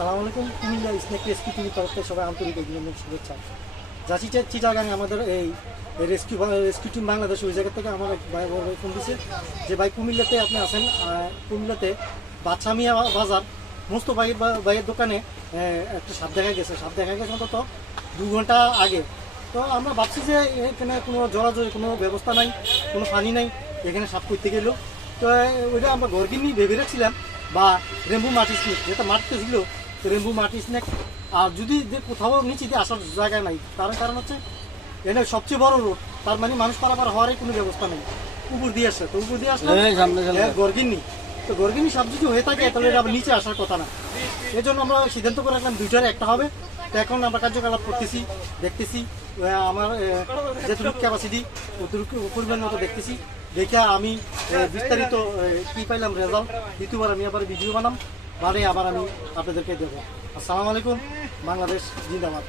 আসসালামু আলাইকুম। Comilla snake rescue টিভির তরফ থেকে সবাই আন্তরিক অভিনন্দন শুভেচ্ছা। যাচ্ছি চিটাগাঙে আমাদের এই রেস্কিউ টিম বাংলাদেশ, ওই জায়গা থেকে আমার এক ভাই বড় ভাই ফোন দিচ্ছে যে ভাই কুমিল্লাতে আপনি আছেন। কুমিল্লাতে বাচ্চামিয়া বাজার ভাইয়ের দোকানে একটা সাপ দেখা গেছে অন্তত 2 ঘন্টা আগে। তো আমরা ভাবছি যে এখানে কোনো জলাজয় কোনো ব্যবস্থা নাই, কোনো পানি নাই, এখানে সাপ করতে গেল। তো ওইটা আমরা ঘরগিনি ভেবে রাখছিলাম বা রেম্বু মাটি স্নেক, যেটা মারতে ছিল তো রেম্বু মাটি স্নেক। আর যদি কোথাও নিচে দিয়ে আসার জায়গা নাই, তার কারণ হচ্ছে এটা সবচেয়ে বড় রোড, তার মানে মানুষ পারাপার হওয়ারই কোনো ব্যবস্থা নেই। উপর দিয়ে আসছে, তো উপর দিয়ে আসলে গর্গিনী, তো গর্গিনী সব যদি হয়ে থাকে তাহলে আবার নিচে আসার কথা না। এই জন্য আমরা সিদ্ধান্ত করে রাখলাম 2টার একটা হবে। তো এখন আমরা কার্যকলাপ করতেছি, দেখতেছি আমার যেটুকু ক্যাপাসিটি অতটুকু পরিমাণ মতো দেখতেছি। দেখে আমি বিস্তারিত কি পাইলাম রেজাল্ট, দ্বিতীয়বার আমি আবার ভিডিও বানাম, আবার আমি আপনাদেরকে দেবো। আসসালামু আলাইকুম, বাংলাদেশ জিন্দাবাদ।